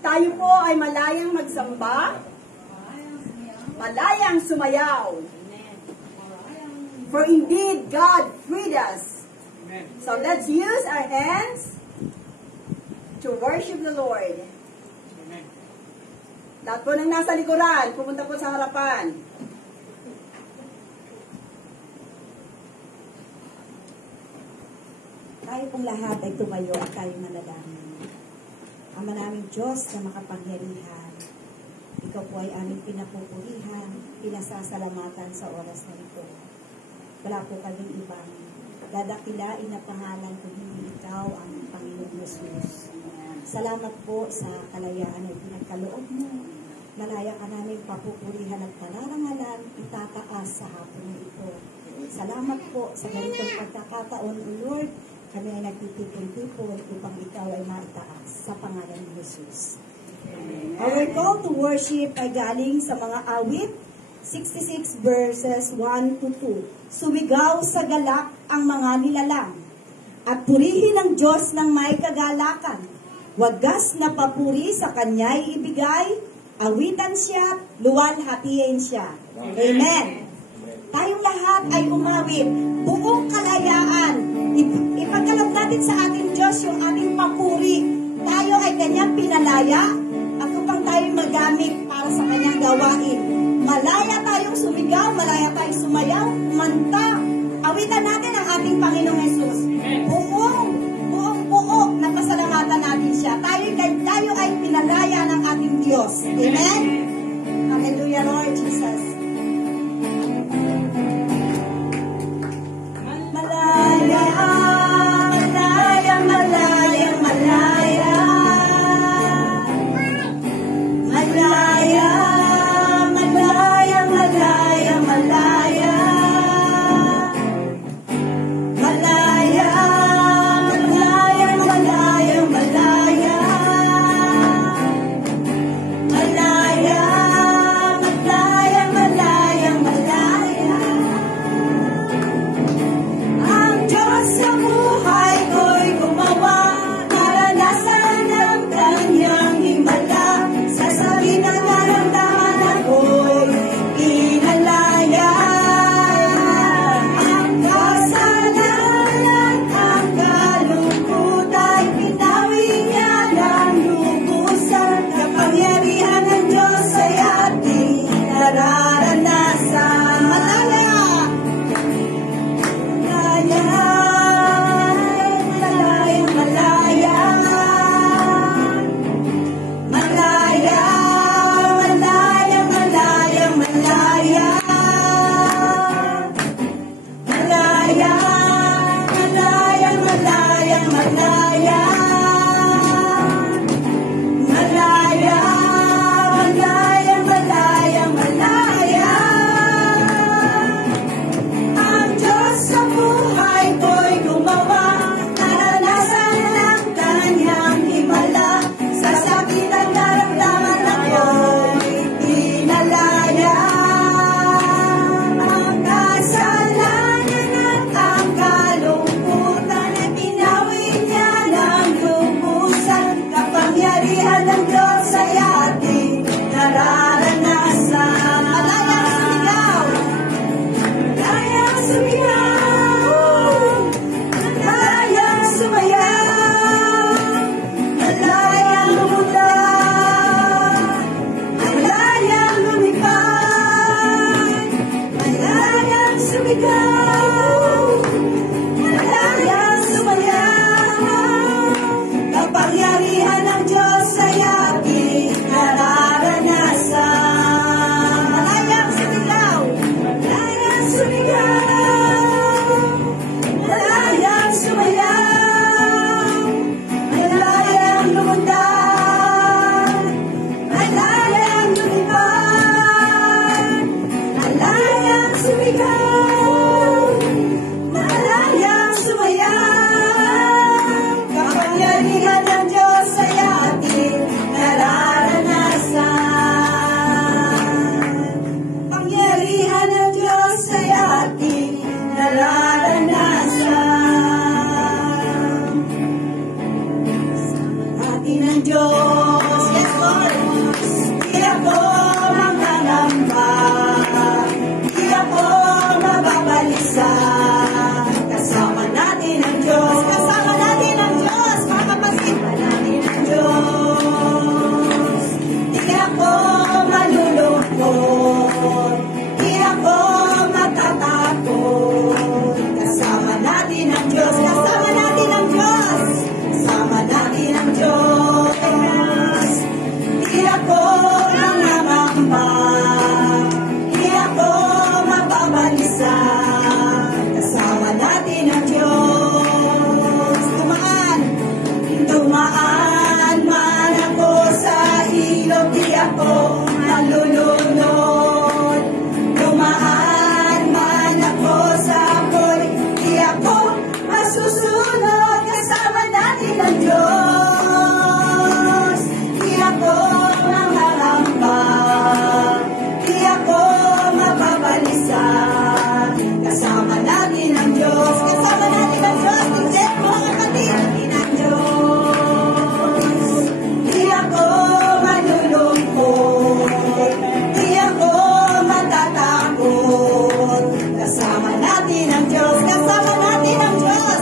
Tayo po ay malayang magsamba, malayang sumayaw. For indeed, God freed us. So let's use our hands to worship the Lord. Lahat po ng nasa likuran, pumunta po sa harapan. Tayo pong lahat ay tumayo at tayo manalangin. Ama naming Diyos na makapangyarihan, Ikaw po ay aming pinapupurihan, pinasasalamatan sa oras na ito. Wala po kaming ibang dadakilain na pangalan kung hindi Ikaw ang Panginoong Jesus. Salamat po sa kalayaan na pinagkaloob mo. Malaya ka namin papupurihan at panarangalan, itataas sa hapon na ito. Salamat po sa ganitong pagkakataon, O Lord. Kami ay nagtitipon-tipon upang Ikaw ay maitaas sa pangalan ni Jesus. Our call to worship ay galing sa mga awit, 66 verses 1 to 2. Sumigaw sa galak ang mga nilalang, at purihin ang Diyos ng may kagalakan. Wagas na papuri sa Kanya'y ibigay, awitan siya, luwalhatiin siya. Amen. Tayong lahat ay umawit, buong kalayaan. Ipagkaloob natin sa ating Diyos yung ating papuri. Tayo ay Kanyang pinalaya at upang tayo magamit para sa Kanyang gawain. Malaya tayong sumigaw, malaya tayong sumayaw, manta. Awitan natin ang ating Panginoong Jesus. Buong na pasalamatan natin siya. Tayo ay pinalaya ng ating Diyos. Amen? Hallelujah, Lord Jesus. Malaya, malaya, malaya, malaya. Malaya, malaya, malaya, malaya. Malaya, malaya, malaya, malaya. Malaya, malaya, malaya, malaya. Ang Diyos sa buhay ko'y gumawa, naranasan ang Kanyang himala. Sasabihin ang naramdaman ako'y pinalaya. Ang kasalanan, ang kalungkot ay pinawi niya ng lubusan. Kapangyarihan ng Diyos ay ating nararanasan. Malaya! Malaya, malaya, malaya. Malaya, malaya, malaya, malaya. Malaya, malaya, malaya, malaya. Malaya, malaya, malaya, malaya. Ang Diyos sa buhay ko'y gumawa, naranasan ang Kanyang himala. Sasakit ang naramdaman ako'y pinalaya. Ang kasalanan at ang kalungkutan ay pinawi niya ng lubusan. Kapangyarihan ng Diyos ay ating nararanasan. Malayang sumigaw, malayang sumayaw, malayang lumundag, malayang lumipad, malayang sumigaw, malayang sumayaw. Kapangyarihan ng Diyos ay ating nararanasan. Malayang sumigaw, malayang sumigaw, malayang sumayaw, malayang lumundag, malayang lumipad, malayang sumigaw, malayang sumayaw. Kapangyarihan ng Diyos ay ating nararanasan. Pangyarihan ng Diyos ay ating nararanasan. Atin ang Diyos, yes Lord. Di ako mangangamba, di ako mababalisa. Kasama natin ang Diyos, kasama natin ang Diyos, mga kapatid, natin ang Diyos. Di ako malulungkot, di ako matatakot. Kasama natin ang Diyos, kasama natin ang Diyos, kasama natin ang Diyos. Di ako mangangamba, di ako mababalisa. Kasama natin ang Diyos. Dumaan man ako sa ilog, di ako malulunod. Dumaan man ako sa apoy, di ako masusunod. Kasama natin ang Diyos. Di ako mangangamba, di ako mababalisa. Kasama natin ang Diyos, kasama natin ang Diyos. Hindi mga kapatid, ang Diyos. Di ako malulungkot, di ako matatakot. Kasama natin ang Diyos, kasama natin ang Diyos,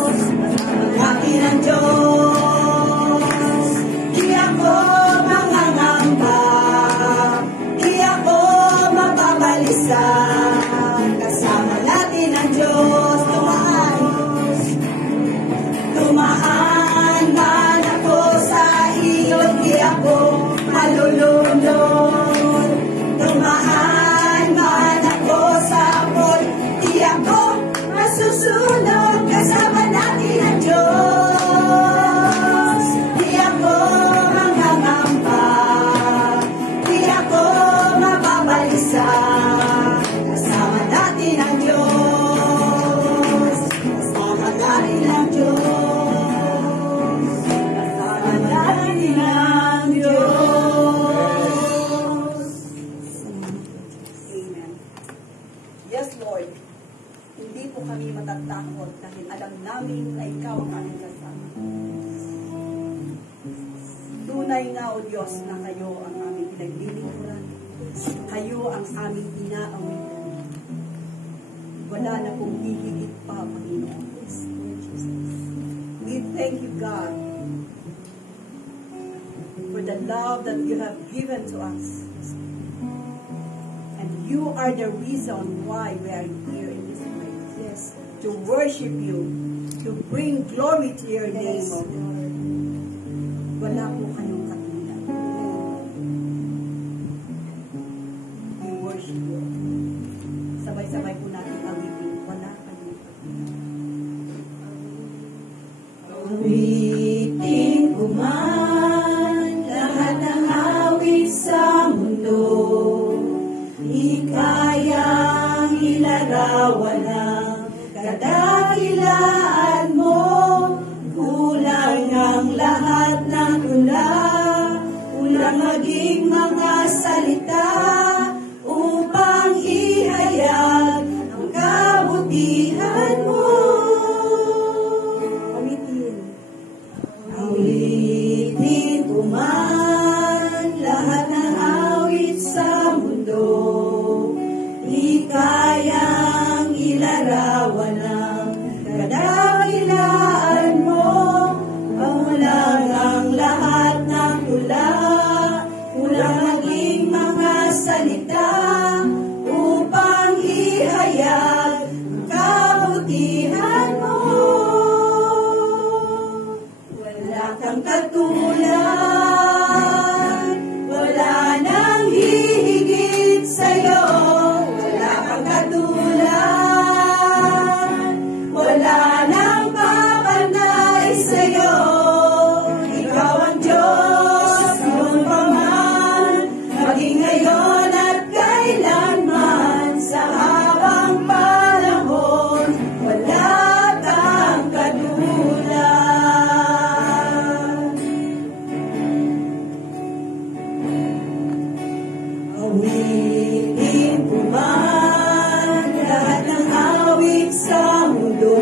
natin ang Diyos. Di ako mangangamba, di ako mababalisa. Kasama natin ang Diyos. Dumaan man ako sa ilog, di ako malulunod. Dumaan man ako sa apoy, di ako masusunod. Kasama natin ang Diyos. Di ako mangangamba, di ako mababalisa. Kasama natin ang Diyos, kasama natin ang Diyos, kasama natin ang Diyos. Amen. Yes, Lord. Hindi po kami matatakot dahil alam namin na Ikaw ang aming kasama. Tunay nga, O Diyos, na Kayo ang aming pinaglilingkuran. Kayo ang aming inaawitan. Wala na pong hihigit pa, Panginoon. We thank you, God, for the love that you have given to us. And you are the reason why we are here in this place. Yes, To worship you, to bring glory to your name, yes, O God. Wala po kayong katulad. We worship you. Sabay-sabay po natin awitin. Wala kayong katulad. Awitin ko man lahat ng awit sa mundo, di kayang ilarawan ang kadakilaan mo. Kulang ang lahat ng tula, kulang maging mga salita upang ihayag ang kabutihan mo. Awitin ko man lahat ng awit sa mundo, di kayang ilarawan ang kadakilaan mo. Pangulang ang lahat ng tula, kulang maging mga salita upang ihayag ang kabutihan mo. Wala kang katulad, wala nang hihigit sa'yo. Wala kang katulad, wala nang papanay sa'yo. Ikaw ang Diyos, noon pa man, maging ngayon at kailanman. Sa habang panahon, wala kang katulad. Awitin ko man lahat ng awit sa mundo,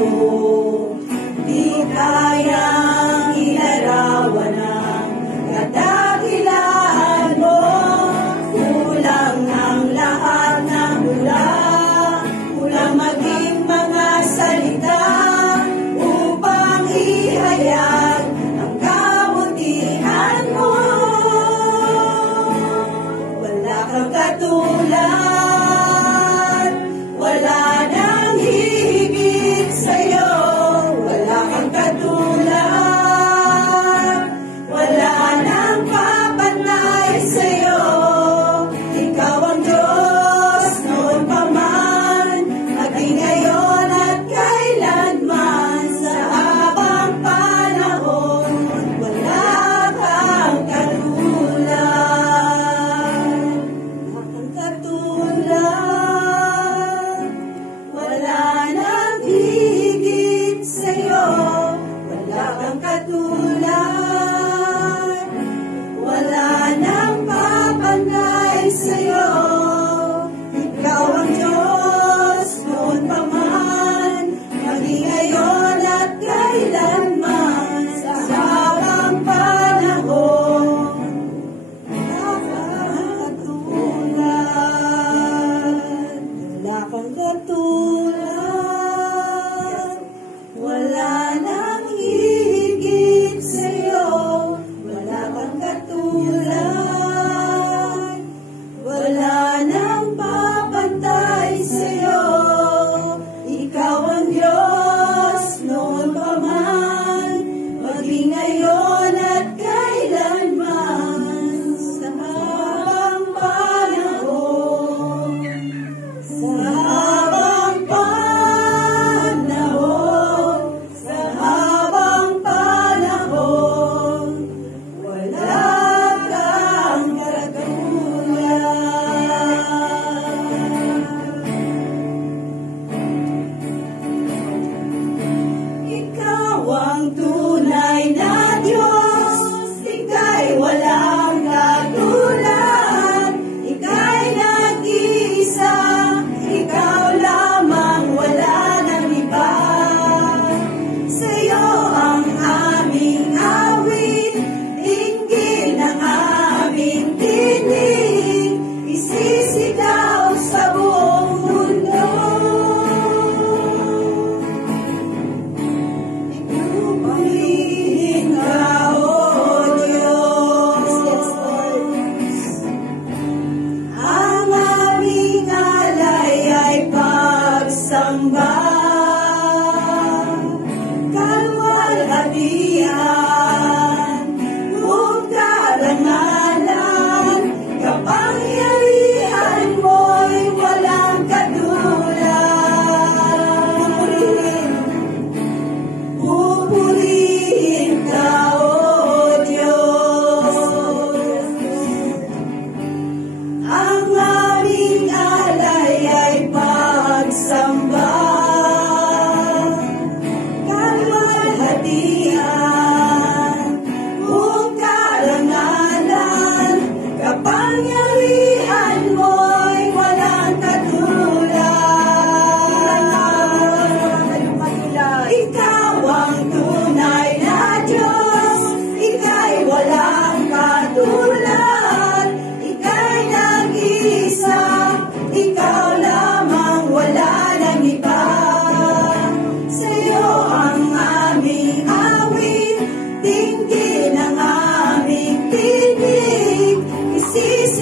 di kayang ilarawan ang kadakilaan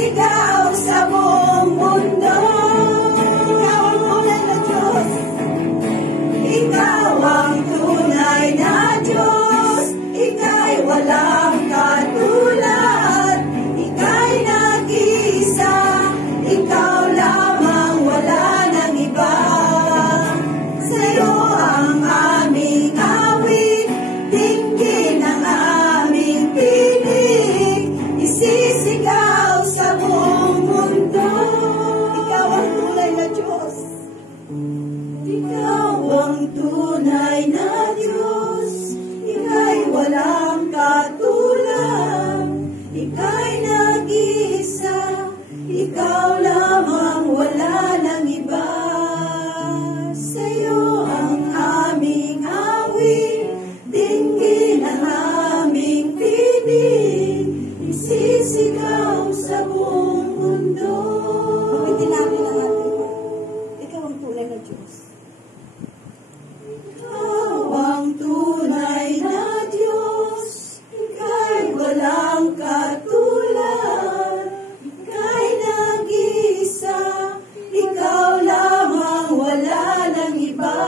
Isisigaw sa buong mundo. Ikaw ang tunay na Diyos. Ikaw ang tunay na Diyos. Ika'y walang katulad. Ika'y nag-iisa. Ikaw lamang, wala nang iba. Sa'yo ang aming awit, dinggin ang aming pinig. Isisigaw sa buong mundo. Ikaw ang tunay na Diyos. Ikaw ang tunay na Diyos. Ika'y walang katulad. Ika'y nag-iisa. Ikaw lamang, wala nang iba. Sa'yo ang aming awit, dinggin ang aming tinig. Isisigaw sa buong mundo. Mabitin natin ang ating ikaw ang tunay na Diyos. Ikaw ang tunay na Diyos. Ika'y walang katulad. Ika'y nag-iisa. Ikaw lamang, wala nang iba.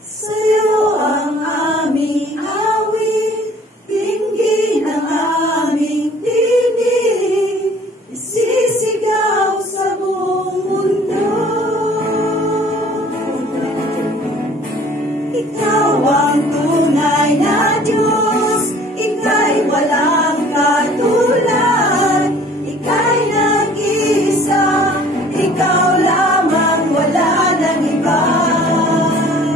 Sa'yo ang aming awit, dinggin ang aming tinig. Isisigaw sa buong mundo. Ikaw ang tunay na Diyos. Ika'y walang katulad. Ika'y nag-iisa. Ikaw lamang, wala nang iba.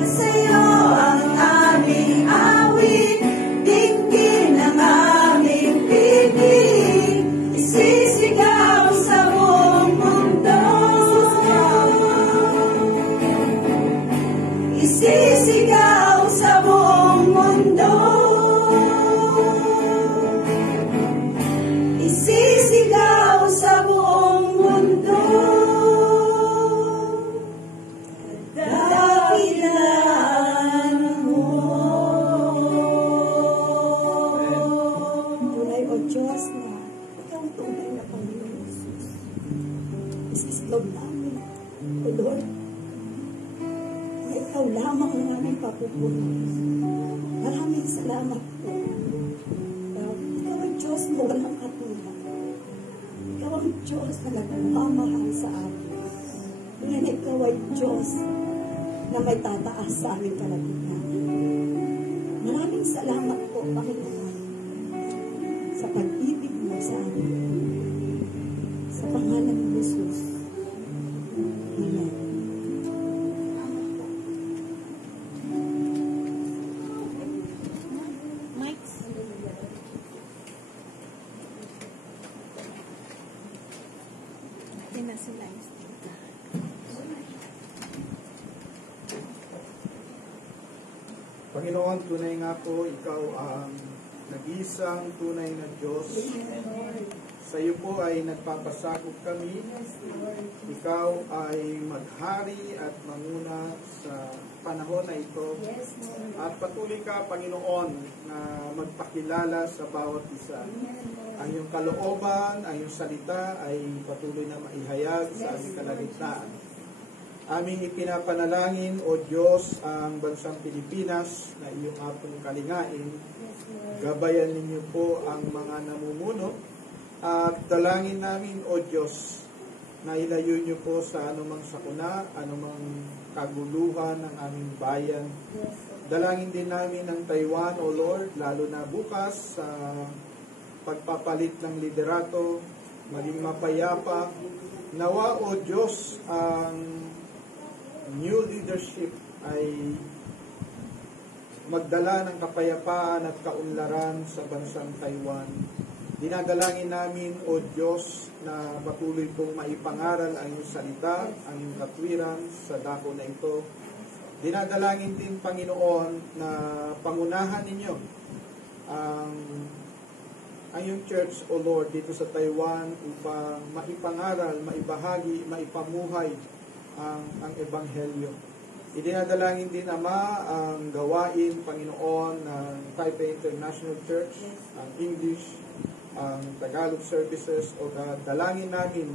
Sa'yo ang aming awit, dinggin ang aming pinig. Isisigaw sa buong mundo. Isisigaw sa buong mundo. Isisigaw sa buong mundo. Dakilan mo. Tunay o Diyos na ikaw ang tunay na Panginoon Jesus. Isisigaw namin, O Lord, na ikaw lamang ang aming papupuri. Maraming salamat po. Ikaw ang Diyos na walang katulad. Ikaw ang Diyos na nagmamahal sa amin. Ngayon ikaw ay Diyos na may tataas sa aming kalagitnaan. Maraming salamat po, Panginoon, sa pag-ibig mo sa amin. Sa pangalan ni Jesus. Amen. Panginoon, tunay nga po, ikaw ang nag-isang tunay na Diyos. Sa iyo po ay nagpapasakop kami. Ikaw ay maghari at manguna sa panahon na ito. At patuloy ka, Panginoon, na magpakilala sa bawat isa. Ang iyong kalooban, ang iyong salita ay patuloy na maihayag sa aming kalagitnaan. Aming ipinapanalangin, O Diyos, ang bansang Pilipinas na iyong apong kalingain. Gabayan ninyo po ang mga namumuno at dalangin namin, O Diyos, na ilayo niyo po sa anumang sakuna, anumang kaguluhan ng aming bayan. Dalangin din namin ang Taiwan, O Lord, lalo na bukas sa pagpapalit ng liderato, maging mapayapa. Nawa, O Diyos, ang new leadership ay magdala ng kapayapaan at kaunlaran sa bansang Taiwan. Dinadalangin namin, O Diyos, na patuloy pong maipangaral ang iyong salita, ang iyong katwiran sa dako na ito. Dinadalangin din, Panginoon, na pangunahan ninyo ang iyong church, O Lord, dito sa Taiwan upang maipangaral, maibahagi, maipamuhay ang Ebanghelyo. Idinadalangin din, Ama, ang gawain, Panginoon, ng Taipei International Church, ang English, ang Tagalog services o dalangin namin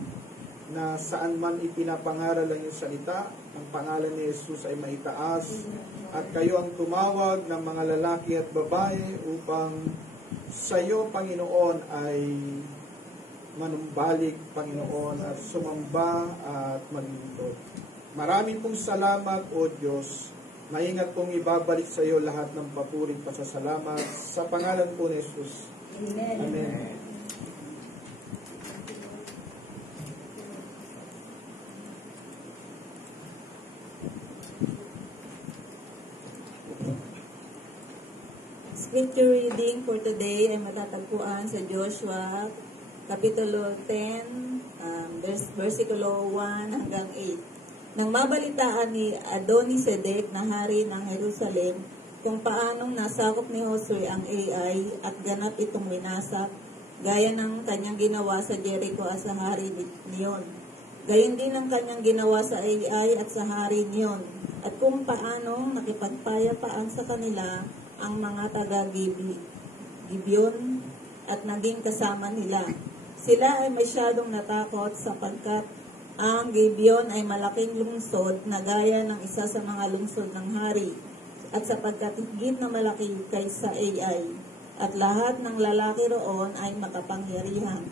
na saan man ipinapangaral ang iyong salita, ang pangalan ni Jesus ay maitaas at kayo ang tumawag ng mga lalaki at babae upang sa iyo, Panginoon, ay manumbalik, Panginoon, at sumamba at maglingkod. Maraming pong salamat, O Diyos. Maingat pong ibabalik sa iyo lahat ng papuring pasasalamat sa pangalan po ni Jesus. Amen. Amen. Scripture reading for today ay matatagpuan sa Joshua Kapitulo 10, versikulo 1 hanggang 8. Nang mabalitaan ni Adoni-Sedek na hari ng Jerusalem kung paanong nasakop ni Josue ang Ai at ganap itong winasak, gaya ng kanyang ginawa sa Jericho at sa hari niyon. Gayon din ang kanyang ginawa sa Ai at sa hari niyon, at kung paanong nakipagpayapaan sa kanila ang mga taga-Gibeon at naging kasama nila. Sila ay masyadong natakot sapagkat ang Gibeon ay malaking lungsod na gaya ng isa sa mga lungsod ng hari at sapagkat higit na malaki kaysa Ai at lahat ng lalaki roon ay makapangyarihan.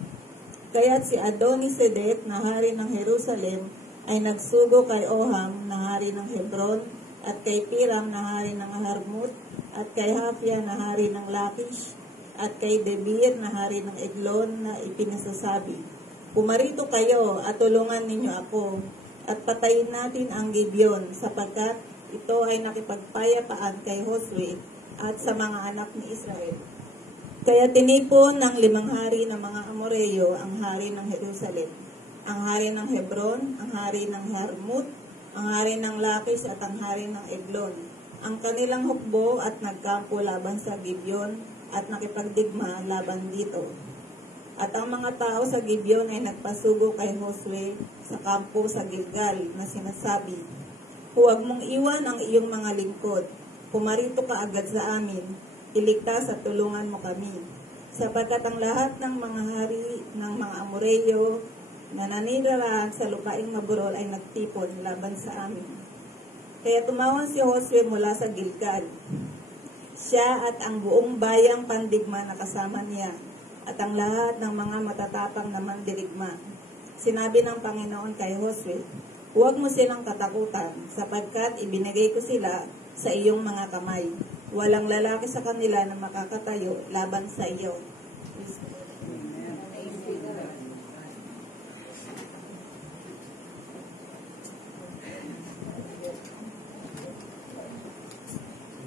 Kaya't si Adoni-Sedek na hari ng Jerusalem ay nagsugo kay Oham na hari ng Hebron at kay Piram na hari ng Harmut at kay Hafia na hari ng Lakish at kay Debir na hari ng Eglon na ipinasasabi, pumarito kayo at tulungan ninyo ako at patayin natin ang Gibeon sapagkat ito ay nakipagpayapaan kay Josue at sa mga anak ni Israel. Kaya tinipon ng 5 hari ng mga Amoreyo ang hari ng Jerusalem, ang hari ng Hebron, ang hari ng Harmut, ang hari ng Lakish at ang hari ng Eglon, ang kanilang hukbo at nagkampo laban sa Gibeon at nakipagdigma laban dito. At ang mga tao sa Gibeon ay nagpasugo kay Josue sa kampo sa Gilgal na sinasabi, huwag mong iwan ang iyong mga lingkod, pumarito ka agad sa amin, iligtas at tulungan mo kami. Sapagkat ang lahat ng mga hari ng mga Amoreyo na naninirahan sa lupaing Maburol ay nagtipon laban sa amin. Kaya tumawag si Josue mula sa Gilgal, siya at ang buong bayang pandigma na kasama niya, at ang lahat ng mga matatapang na mandirigma. Sinabi ng Panginoon kay Josue, huwag mo silang katakutan, sapagkat ibinigay ko sila sa iyong mga kamay. Walang lalaki sa kanila na makakatayo laban sa iyo.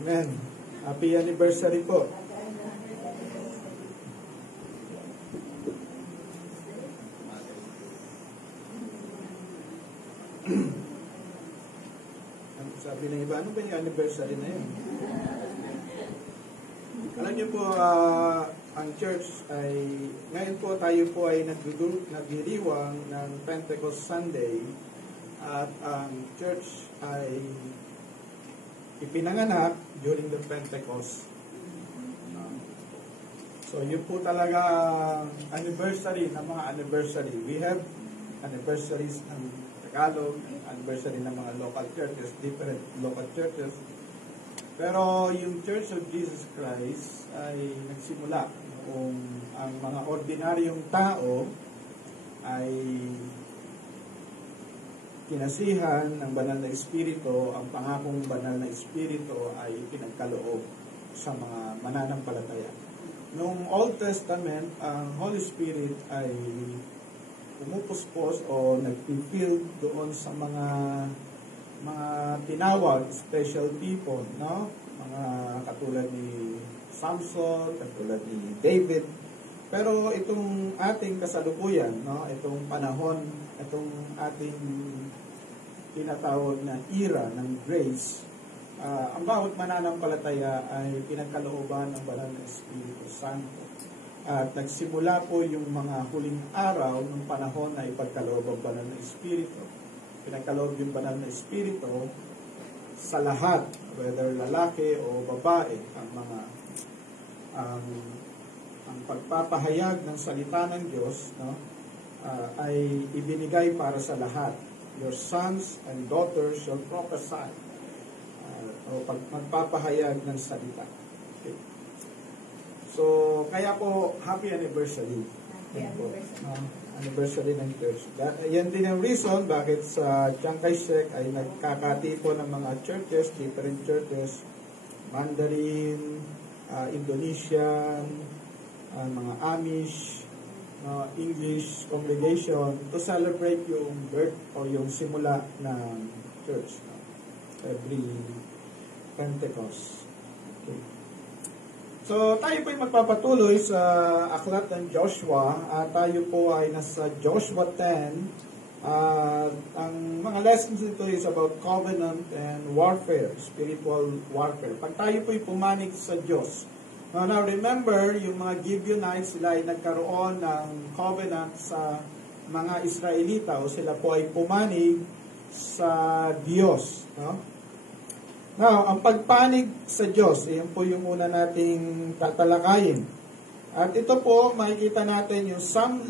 Amen. Happy anniversary po. Sabi ng iba, ano ba yung anniversary na yun? Alam niyo po, ang church ay, ngayon po tayo po ay nagdiriwang ng Pentecost Sunday at ang church ay ipinanganak during the Pentecost. So yun po talaga anniversary ng mga anniversary. We have anniversaries ng Tagalog, anniversary ng mga local churches, different local churches. Pero yung Church of Jesus Christ ay nagsimula kung ang mga ordinaryong tao ay kinasihan ng banal na espiritu, ang pangakong banal na espiritu ay pinagkaloob sa mga mananampalataya. Noong Old Testament, ang Holy Spirit ay pumupuspos o nagpipil doon sa mga tinawag, special people, no? Mga katulad ni Samson, katulad ni David. Pero itong ating kasalukuyan, no? Itong panahon, itong ating tinatawag na era ng grace, ang bawat mananampalataya ay pinagkalooban ng banal na Espiritu Santo. At nagsimula po yung mga huling araw ng panahon na ipagkaloob ang banal na Espiritu. Pinagkaloob yung banal na Espiritu sa lahat, whether lalaki o babae, ang ang pagpapahayag ng salita ng Diyos, no, ay ibinigay para sa lahat. Your sons and daughters shall prophesy. O magpapahayag ng salita. Okay. So, kaya po, happy anniversary. Anniversary ng church. Yan din ang reason bakit sa Chiang Kai-shek ay nagkakatipo ng mga churches, different churches, Mandarin, Indonesian, mga Amish, English congregation to celebrate yung birth o yung simula ng church every Pentecost. Okay. So, tayo po ay magpapatuloy sa aklat ng Joshua at tayo po ay nasa Joshua 10. Ang mga lessons dito is about covenant and warfare, spiritual warfare. Pag tayo po ay pumanig sa Diyos. Now remember, yung mga Gibeonites, sila ay nagkaroon ng covenant sa mga Israelita o sila po ay pumanig sa Diyos. No? Now, ang pagpanig sa Diyos, yan po yung una nating tatalakayin. At ito po, makikita natin yung some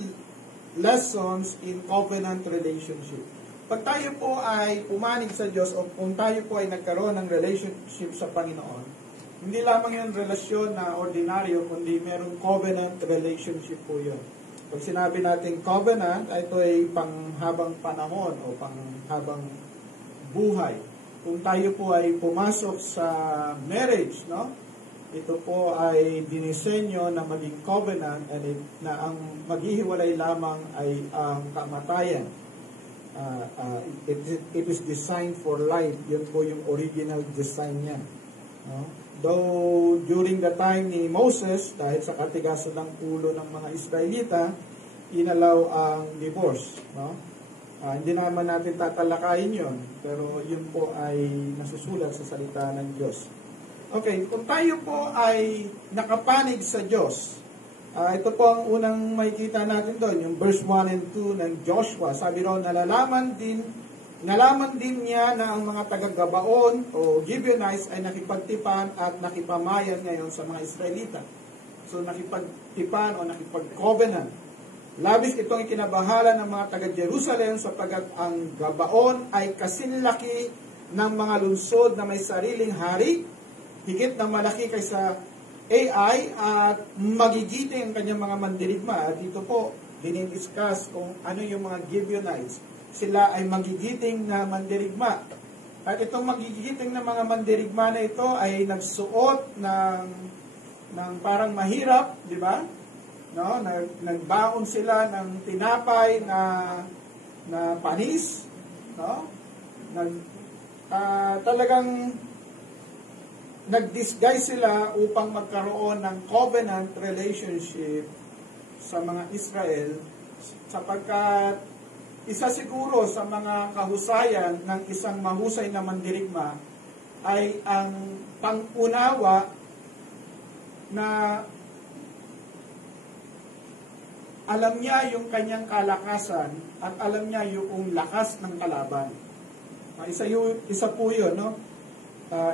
lessons in covenant relationship. Pag tayo po ay pumanig sa Diyos o kung tayo po ay nagkaroon ng relationship sa Panginoon, hindi lamang yung relasyon na ordinaryo, kundi merong covenant relationship po yun. Pag sinabi natin covenant, ito ay panghabang panahon o panghabang buhay. Kung tayo po ay pumasok sa marriage, no? Ito po ay dinisenyo na maging covenant and na ang maghihiwalay lamang ay ang kamatayan. It is designed for life. Yun po yung original design niya. No? Though during the time ni Moses, dahil sa katigasan ng ulo ng mga Israelita, inalaw ang divorce. No? Hindi naman natin tatalakayin yon, pero yun po ay nasusulat sa salita ng Diyos. Okay, kung tayo po ay nakapanig sa Diyos, ito po ang unang makikita natin doon, yung verse 1 and 2 ng Joshua. Sabi ron, nalaman din niya na ang mga taga-Gabaon o Gibeonites ay nakipagtipan at nakipamayan ngayon sa mga Israelita. So nakipagtipan o nakipag-covenant. Labis itong ikinabahala ng mga taga-Jerusalem sapagkat ang Gabaon ay kasinlaki ng mga lungsod na may sariling hari, higit na malaki kaysa Ai at magigiting ang kanyang mga mandirigma. At dito po, dinidiscuss kung ano yung mga Gibeonites. Sila ay magigiting na mandirigma. At itong magigiting na mga mandirigma na ito ay nagsuot ng parang mahirap, di ba? No, nagbaon sila ng tinapay na panis, no? Talagang nag-disguise sila upang magkaroon ng covenant relationship sa mga Israel sapagkat isa siguro sa mga kahusayan ng isang mahusay na mandirigma ay ang pangunawa na alam niya yung kanyang kalakasan at alam niya yung lakas ng kalaban. Isa po yun, no?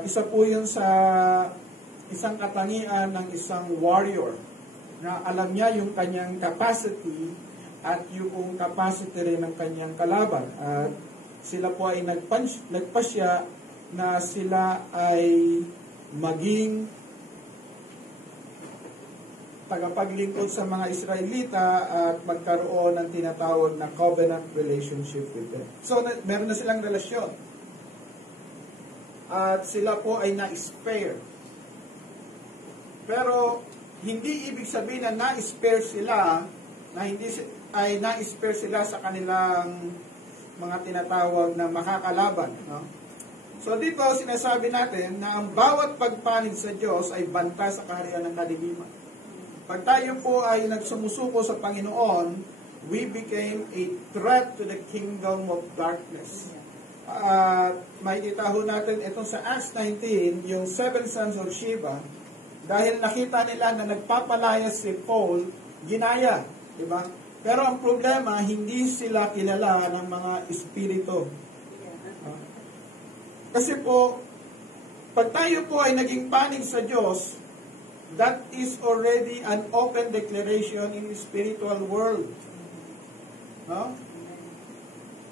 Isa po yun sa isang katangian ng isang warrior na alam niya yung kanyang capacity at yung capacity rin ng kanyang kalaban. At sila po ay nagpasya na sila ay maging tagapaglingkod sa mga Israelita at magkaroon ng tinatawag na covenant relationship with them. So, meron na silang relasyon. At sila po ay na-spare. Pero, hindi ibig sabihin na na-spare sila, ay na-spare sila sa kanilang mga tinatawag na makakalaban. No? So, dito sinasabi natin na ang bawat pagpanig sa Diyos ay banta sa kaharian ng kadiliman. Pag tayo po ay nagsumusuko sa Panginoon, we became a threat to the kingdom of darkness. Makikita ho natin itong sa Acts 19, yung 7 sons of Sheba, dahil nakita nila na nagpapalaya si Paul, ginaya. Diba? Pero ang problema, hindi sila kilala ng mga espiritu. Kasi po, pag tayo po ay naging panig sa Diyos, that is already an open declaration in the spiritual world. No?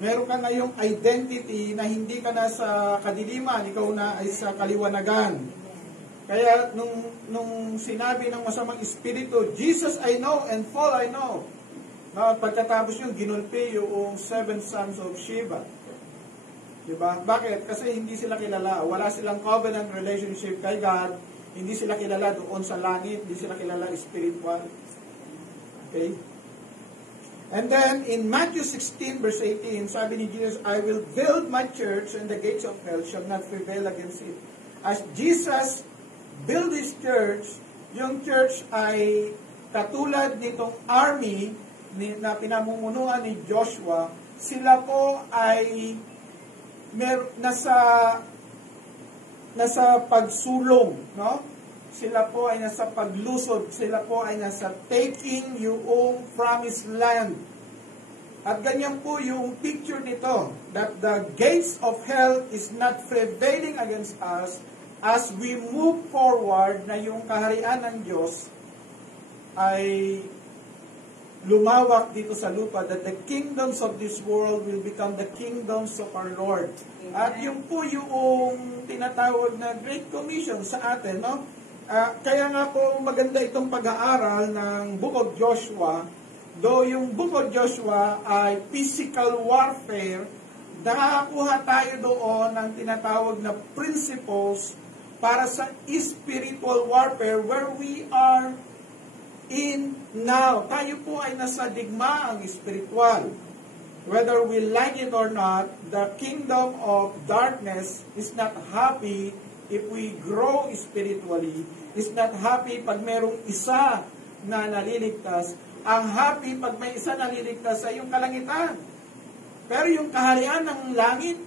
Meron ka ngayong identity na hindi ka na sa kadiliman, ikaw na ay sa kaliwanagan. Kaya nung sinabi ng masamang espiritu, Jesus I know and Paul I know. No, pagkatapos yung ginulpi yung 7 sons of Sheba. Diba? Bakit? Kasi hindi sila kilala. Wala silang covenant relationship kay God. Hindi sila kilala doon sa langit. Hindi sila kilala spiritual. Okay? And then, in Matthew 16, verse 18, sabi ni Jesus, I will build my church and the gates of hell shall not prevail against it. As Jesus build His church, yung church ay katulad nitong army na pinamumunuan ni Joshua, sila po ay nasa pagsulong, no? Sila po ay nasa paglusod, sila po ay nasa taking yung promised land. At ganyan po yung picture nito, that the gates of hell is not prevailing against us as we move forward na yung kaharian ng Diyos ay lumawak dito sa lupa, that the kingdoms of this world will become the kingdoms of our Lord. Amen. At yung po yung tinatawag na Great Commission sa atin, no? Kaya nga po maganda itong pag-aaral ng Book of Joshua, though yung Book of Joshua ay physical warfare, nakakakuha tayo doon ng tinatawag na principles para sa spiritual warfare where we are in now. Tayo po ay nasa digmaang spiritual. Whether we like it or not, the kingdom of darkness is not happy if we grow spiritually. Is not happy pag merong isa na naliligtas. Ang happy pag may isa naliligtas ay yung kalangitan. Pero yung kaharian ng langit,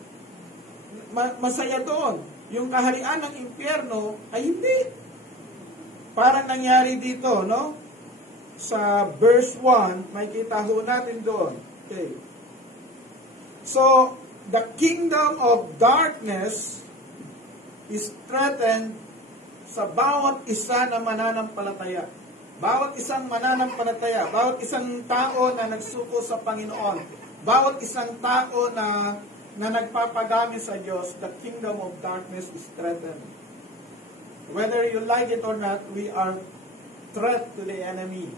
masaya doon. Yung kaharian ng impyerno ay hindi. Parang nangyari dito, no? Sa verse 1, may kita ho natin doon. Okay. So, the kingdom of darkness is threatened sa bawat isa na mananampalataya. Bawat isang mananampalataya, bawat isang tao na nagsuko sa Panginoon, bawat isang tao na nagpapagamit sa Diyos, the kingdom of darkness is threatened. Whether you like it or not, we are threat to the enemy.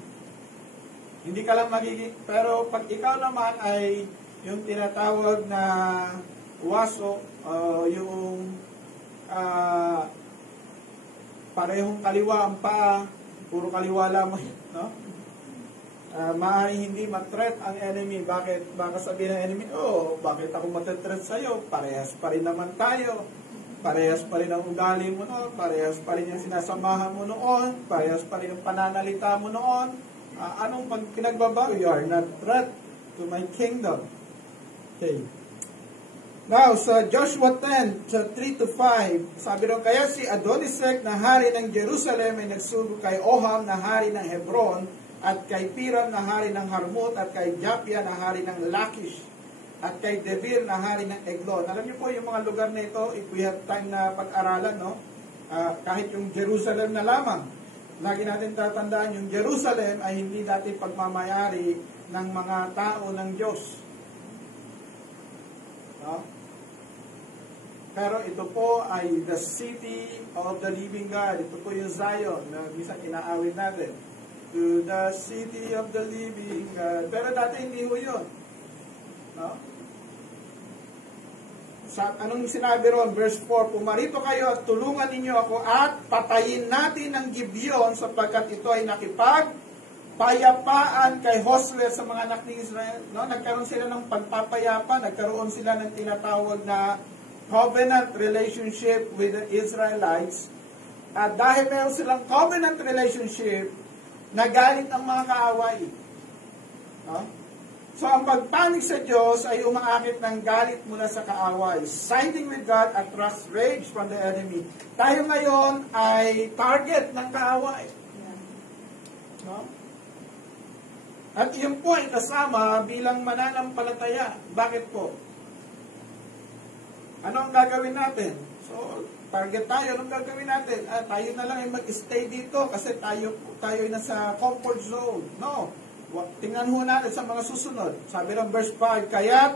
Hindi ka lang magiging, pero pag ikaw naman ay yung tinatawag na waso, yung parehong kaliwa ang paa, puro kaliwa lamang, no? Hindi matret ang enemy. Bakit? Baka sabihin ng enemy, bakit ako matretret sa'yo? Parehas pa rin naman tayo. Parehas pa rin ang ugali mo noon. Parehas pa rin yung sinasamahan mo noon. Parehas pa rin ang pananalita mo noon. Anong pinagbabago? You are not threat to my kingdom. Okay. Now, sa Joshua 10, sa 3-5, sabi rin, kaya si Adonisek na hari ng Jerusalem ay nagsugo kay Oham na hari ng Hebron, at kay Piram na hari ng Harmut, at kay Japia na hari ng Lakish, at kay Debir na hari ng Eglon. Alam niyo po yung mga lugar na ito, if we have time na pag-aralan, no? Kahit yung Jerusalem na lamang, lagi natin tatandaan, yung Jerusalem ay hindi dati pagmamayari ng mga tao ng Diyos. No? Pero ito po ay the city of the living God. Ito po yung Zion na minsan inaawit natin. To the city of the living God. Pero dati hindi ho yun. No? Anong sinabi ron? Verse 4, pumarito kayo at tulungan ninyo ako at patayin natin ang Gibeon sapagkat ito ay nakipagpayapaan kay Josue sa mga anak ni Israel. No? Nagkaroon sila ng pagpapayapa, nagkaroon sila ng tinatawag na covenant relationship with the Israelites. At dahil meron silang covenant relationship, nagalit ang mga kaaway. No? So, ang pagpanig sa Diyos ay umaakit ng galit mula sa kaaway. Siding with God attracts rage from the enemy. Tayo ngayon ay target ng kaaway. No? At yun po ay kasama bilang mananampalataya. Bakit po? Ano ang gagawin natin? So, target tayo. Anong gagawin natin? Tayo na lang ay mag-stay dito kasi tayo ay nasa comfort zone. No. Tingnan ho natin sa mga susunod. Sabi ng verse 5, kaya't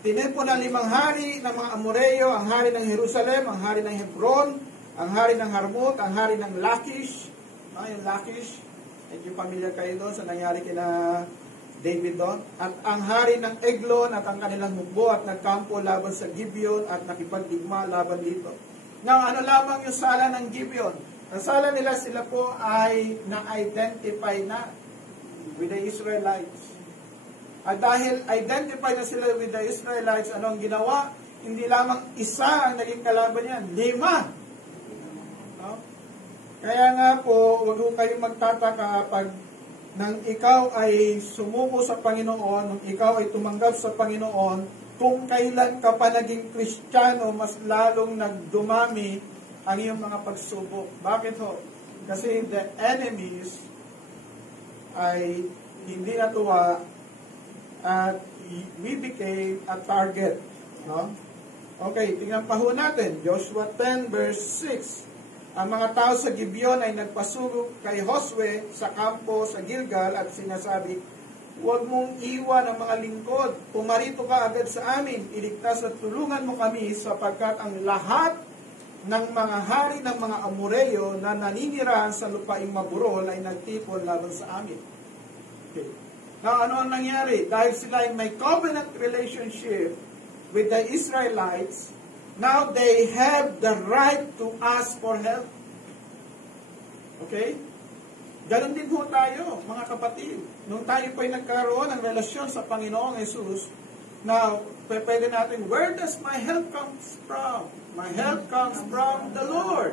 tinipon ng 5 hari ng mga Amoreyo, ang hari ng Jerusalem, ang hari ng Hebron, ang hari ng Harmut, ang hari ng Lachish. Yung Lachish, medyo familiar kayo doon sa nangyari kina David doon. At ang hari ng Eglon at ang kanilang hukbo at nagkampo laban sa Gibeon at nakipagdigma laban dito. Now, ano lamang yung sala ng Gibeon? Ang sala nila, sila po ay na-identify na with the Israelites. At dahil identify na sila with the Israelites, ano ang ginawa? Hindi lamang isa ang naging kalaban yan, 5. No? Kaya nga po, huwag ho kayong magtataka pag nang ikaw ay sumuko sa Panginoon, nang ikaw ay tumanggap sa Panginoon, kung kailan ka pa naging Kristiyano, mas lalong nagdumami ang iyong mga pagsubok. Bakit ho? Kasi the enemies ay hindi natuwa at we became a target. No? Okay, tingnan pa ho natin. Joshua 10 verse 6. Ang mga tao sa Gibeon ay nagpasugo kay Josue sa kampo sa Gilgal at sinasabi, huwag mong iwan ang mga lingkod. Pumarito ka agad sa amin. Iligtas at tulungan mo kami sapagkat ang lahat ng mga hari ng mga Amoreyo na naninirahan sa lupaing maburol ay nagtipon laban sa amin. Okay. Now, ano ang nangyari? Dahil sila ay may covenant relationship with the Israelites, now they have the right to ask for help. Okay? Ganon din po tayo, mga kapatid. Nung tayo po ay nagkaroon ng relasyon sa Panginoong Jesus, now, pwede natin, where does my help come from? My help comes from the Lord.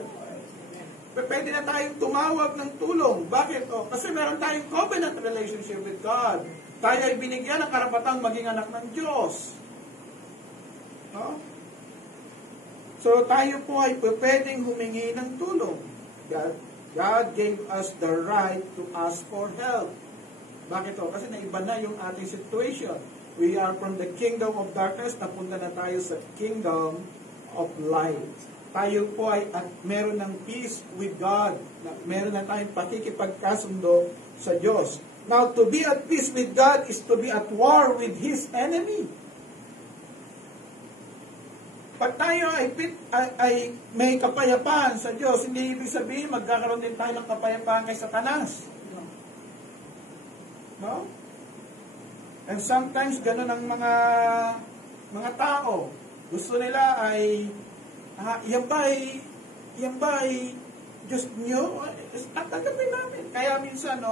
Pwede na tayong tumawag ng tulong. Bakit? Kasi meron tayong covenant relationship with God. Tayo ay binigyan ng karapatang maging anak ng Diyos. No? So, tayo po ay pwedeng humingi ng tulong. God gave us the right to ask for help. Bakit o? Kasi naiba na yung ating situation. We are from the kingdom of darkness, napunta na tayo sa kingdom of light. Tayo po ay meron ng peace with God. Meron na tayong pakikipagkasundo sa Diyos. Now, to be at peace with God is to be at war with His enemy. Pag tayo ay may kapayapaan sa Diyos, hindi ibig sabihin magkakaroon din tayo ng kapayapaan kay Satanas. No? And sometimes ganun ang mga tao. Gusto nila ay yan ba ay Diyos nyo? Tatagapin namin. Kaya minsan,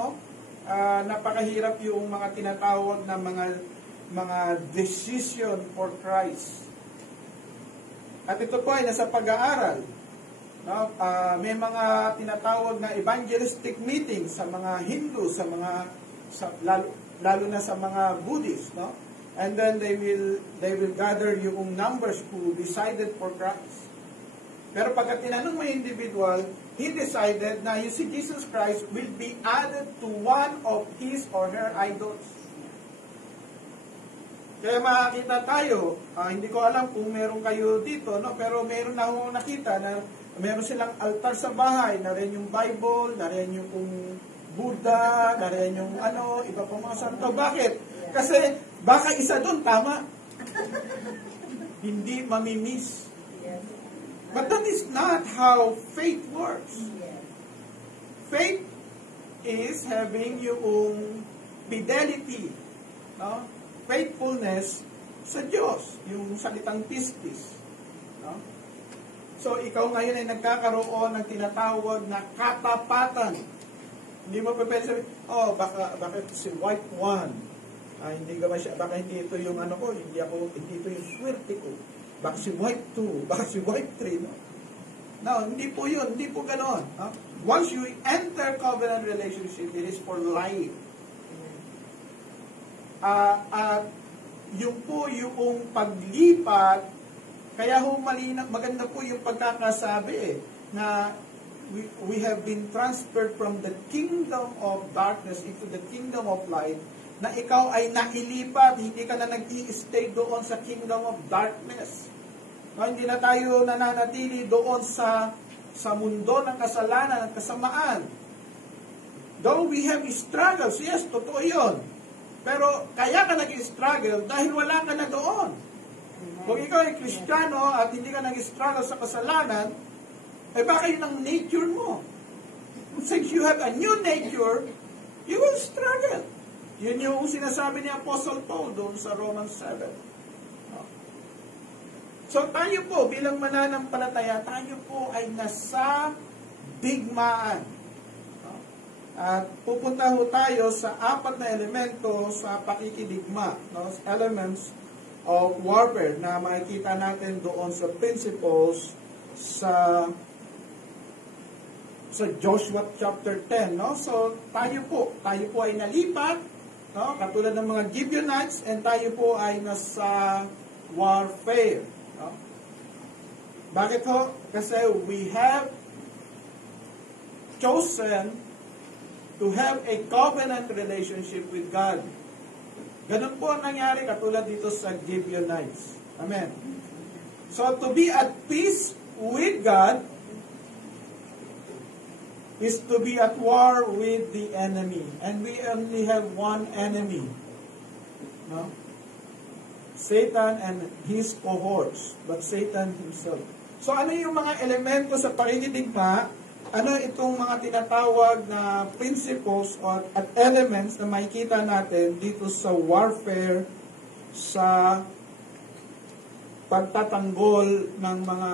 napakahirap yung mga tinatawag na mga decision for Christ. At ito po ay nasa pag-aaral. No? May mga tinatawag na evangelistic meetings sa mga Hindu, lalo na sa mga Buddhist, no? And then they will gather yung numbers who decided for Christ. Pero pagka tinanong mo yung individual, he decided na si Jesus Christ will be added to one of his or her idols. Kaya makakita tayo, hindi ko alam kung meron kayo dito, no? Pero meron na akong nakita na meron silang altar sa bahay, na rin yung Bible, na rin yung Buddha, na rin yung iba pang mga santo. Bakit? Kasi baka isa doon tama. Hindi mamimiss. But that is not how faith works. Faith is having yung fidelity, no? Faithfulness sa Diyos, yung salitang pistis. No? So, ikaw ngayon ay nagkakaroon ng tinatawag na katapatan. Hindi mo pa pwede sabihin, bakit si white one? Hindi ka ba siya, baka hindi ito yung hindi ito yung swerte ko. Baka si white 2, baka si white 3, no? No, hindi po yun, hindi po ganon. Huh? Once you enter covenant relationship, it is for life. At yung po yung paglipat, kaya maganda po yung pagkakasabi na we have been transferred from the kingdom of darkness into the kingdom of light, na ikaw ay nailipat, hindi ka na nag-i-stay doon sa kingdom of darkness. No, hindi na tayo nananatili doon sa mundo ng kasalanan at kasamaan. Though we have struggles, yes, totoo yun. Pero kaya ka nag-struggle dahil wala ka na doon. Kung ikaw ay Kristiyano at hindi ka nag-struggle sa kasalanan, eh baka yun ang nature mo. Since you have a new nature, you will struggle. Yun yung sinasabi ni Apostle Paul doon sa Romans 7. So tayo po, bilang mananampalataya, tayo po ay nasa digmaan. At pupunta ho tayo sa 4 na elemento sa pakikidigma, no? Elements of warfare na makikita natin doon sa principles sa Joshua chapter 10, no? So tayo po ay nalipat, no? Katulad ng mga Gibeonites, and tayo po ay nasa warfare, no? Bakit ho? Kasi we have chosen to have a covenant relationship with God. Ganun po ang nangyari katulad dito sa Gibeonites. Amen. So to be at peace with God is to be at war with the enemy. And we only have one enemy. No? Satan and his cohorts, but Satan himself. So ano yung mga elemento sa pakikidigma? Ano itong mga tinatawag na principles at elements na makikita natin dito sa warfare, sa pagtatanggol ng mga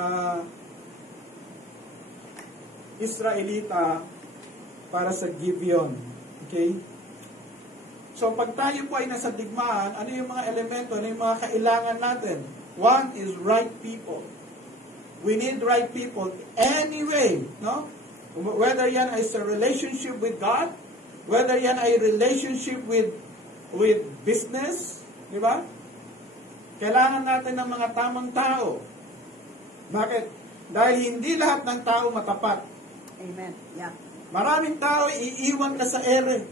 Israelita para sa Gibeon. Okay? So pag tayo po ay nasa digmaan, ano yung mga elemento, ano yung mga kailangan natin? One is right people. We need right people anyway, no? Whether yan ay sa relationship with God, whether yan ay relationship with business, di ba? Kailangan natin ng mga tamang tao. Bakit? Dahil hindi lahat ng tao matapat. Amen. Yeah. Maraming tao iiwan ka sa ere.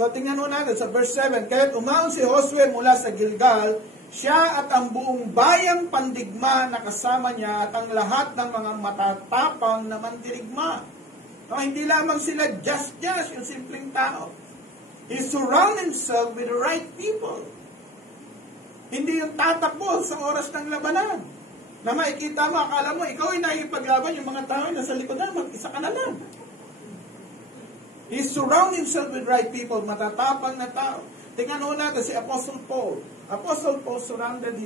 So tingnan mo natin sa verse 7, kaya't umaon si Josue mula sa Gilgal, siya at ang buong bayang pandigma na kasama niya at ang lahat ng mga matatapang na mandirigma. No, hindi lamang sila just yung simpleng tao. He surrounded himself with the right people. Hindi yung tatakbo sa oras ng labanan. Na makikita mo, akala mo, ikaw ay nakikipaglaban, yung mga tao ay nasa likod na, mag-isa ka na lang. He surrounded himself with right people, matatapang na tao. Tingnan mo natin si Apostle Paul. Apostle Paul surrounded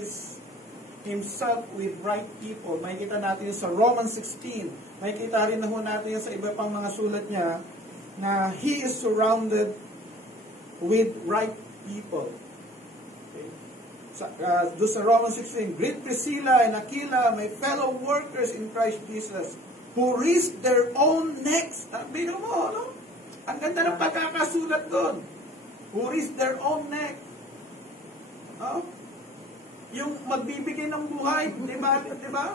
himself with right people. Makikita natin sa Romans 16. Makikita rin na natin sa iba pang mga sulat niya na he is surrounded with right people. Okay. Do sa Romans 16, greet Priscilla and Aquila, my fellow workers in Christ Jesus, who risked their own necks. Bino mo, no? Ang ganda ng pagkakasulat doon. Who risked their own neck. Oh? Yung magbibigay ng buhay, di ba?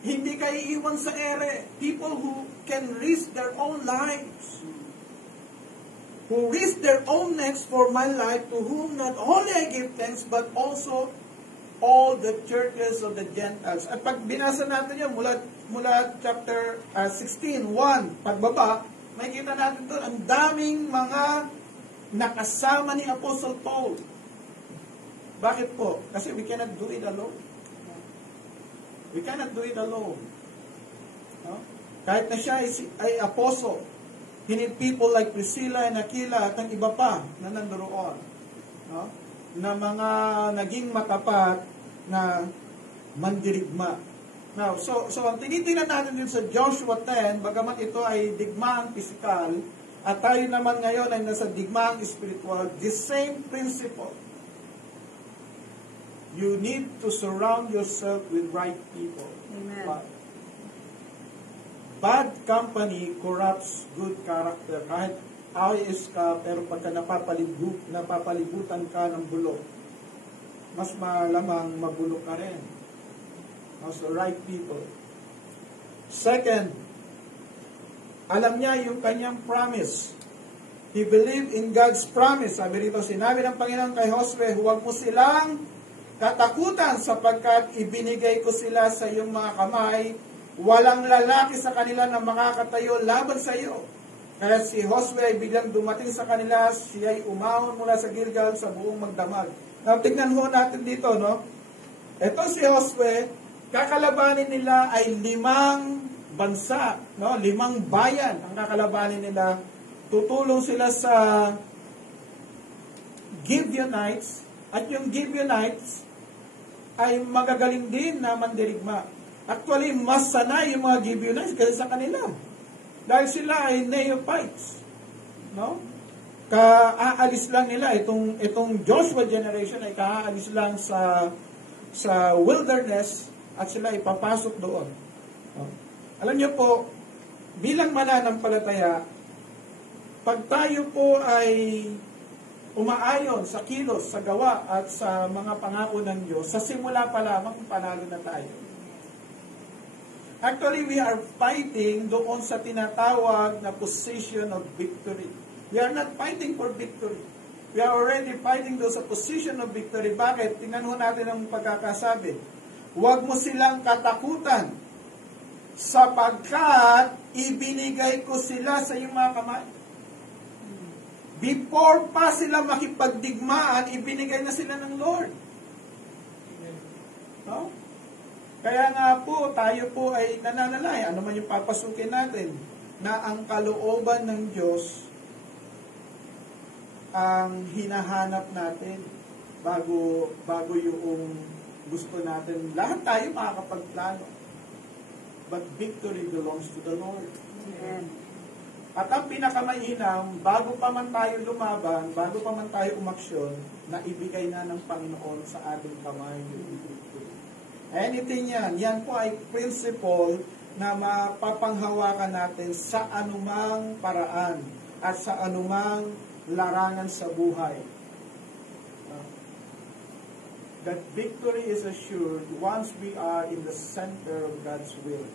Hindi kayo iwan sa ere. People who can risk their own lives. Who risk their own necks for my life, to whom not only I give thanks, but also all the churches of the Gentiles. At pag binasa natin yan, mula chapter 16:1, pagbaba, makikita natin doon, ang daming mga nakasama ni Apostle Paul. Bakit po? Kasi we cannot do it alone. We cannot do it alone. No? Kahit na siya ay apostle, he need people like Priscilla and Aquila at ang iba pa na nandoon. No? Na mga naging matapat na mandirigma. Now, so ang tinitingnan natin din sa Joshua 10, bagamat ito ay digmaang pisikal, at tayo naman ngayon ay nasa digmaang spiritual, the same principle. You need to surround yourself with right people. Amen. Bad company corrupts good character. Kahit ayos ka, pero pagka napapalibutan ka ng bulok, mas malamang mabulok ka rin. Also, right people. Second, alam niya yung kanyang promise. He believed in God's promise. Sabi rito, sinabi ng Panginoon kay Josue, huwag mo silang katakutan sapagkat ibinigay ko sila sa iyong mga kamay. Walang lalaki sa kanila na makakatayo laban sa iyo. Kaya si Josue ay biglang dumating sa kanila, siya ay umahon mula sa Gilgal sa buong magdamag. Now, tignan ho natin dito, no? Ito si Josue, kakalabanin nila ay 5 bansa, no? 5 bayan ang kakalabanin nila. Tutulong sila sa Gibeonites, at yung Gibeonites ay magagaling din na mandirigma. Actually, mas sanay yung mga Gibeonites kaysa sa kanila. Dahil sila ay neophytes. No? Kaaalis lang nila, itong Joshua generation ay kaaalis lang sa wilderness at sila ipapasok doon. No? Alam niyo po, bilang mananampalataya, pag tayo po ay umaayon sa kilos, sa gawa at sa mga pangako ng Diyos, sa simula pa lamang panalo na tayo. Actually, we are fighting doon sa tinatawag na position of victory. We are not fighting for victory. We are already fighting doon sa position of victory. Bakit? Tingnan ho natin ang pagkakasabi. Huwag mo silang katakutan sapagkat ibinigay ko sila sa iyong mga kamay. Before pa sila makipagdigmaan, ibinigay na sila ng Lord. No? Kaya nga po, tayo po ay nananalay. Ano man yung papasukin natin? Na ang kalooban ng Diyos ang hinahanap natin bago yung gusto natin. Lahat tayo makakapagplano. But victory belongs to the Lord. Amen. At ang pinakamainam, bago pa man tayo lumaban, bago pa man tayo umaksyon, na ibigay na ng Panginoon sa ating kamay. Anything yan po ay principle na mapapanghawakan natin sa anumang paraan at sa anumang larangan sa buhay. That victory is assured once we are in the center of God's will.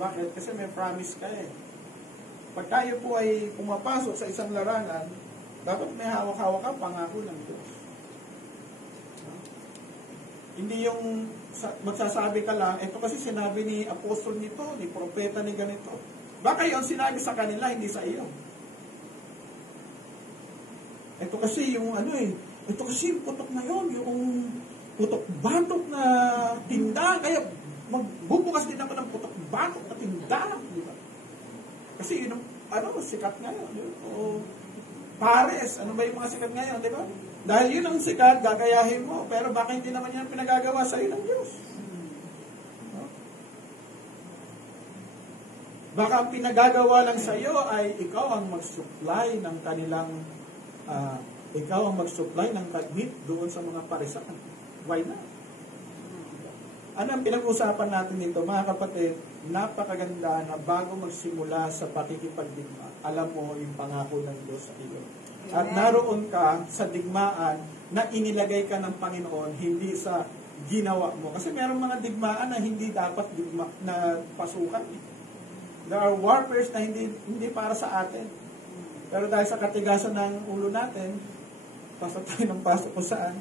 Bakit? Kasi may promise ka eh. Pag tayo po ay pumapasok sa isang larangan, dapat may hawak-hawak ka, pangako ng Diyos. Hindi yung magsasabi ka lang, ito kasi sinabi ni apostol nito, ni propeta ni ganito. Baka yun sinabi sa kanila, hindi sa iyo. Ito kasi yung ito kasi yung putok na yun, yung putok-batok na tindahan, kaya magbubukas din ako ng putok-batok na tindahan, di ba? Kasi yun, sikat ngayon, o pares, ano ba yung mga sikat ngayon, di ba? Dahil yun ang sikat, gagayahin mo, pero baka hindi naman yan pinagagawa sa iyo ng Diyos. No? Baka ang pinagagawa lang sa iyo ay ikaw ang mag-supply ng kanilang ikaw ang mag-supply ng tagmit doon sa mga paresan. Why not? Ano ang pinag-usapan natin dito? Mga kapatid, napakaganda na bago magsimula sa pakikipagdigma, alam mo yung pangako ng Diyos sa iyo. At naroon ka sa digmaan na inilagay ka ng Panginoon, hindi sa ginawa mo. Kasi merong mga digmaan na hindi dapat na pasukan. There are warfares na hindi para sa atin. Pero dahil sa katigasan ng ulo natin, pasok tayo ng pasok kung saan.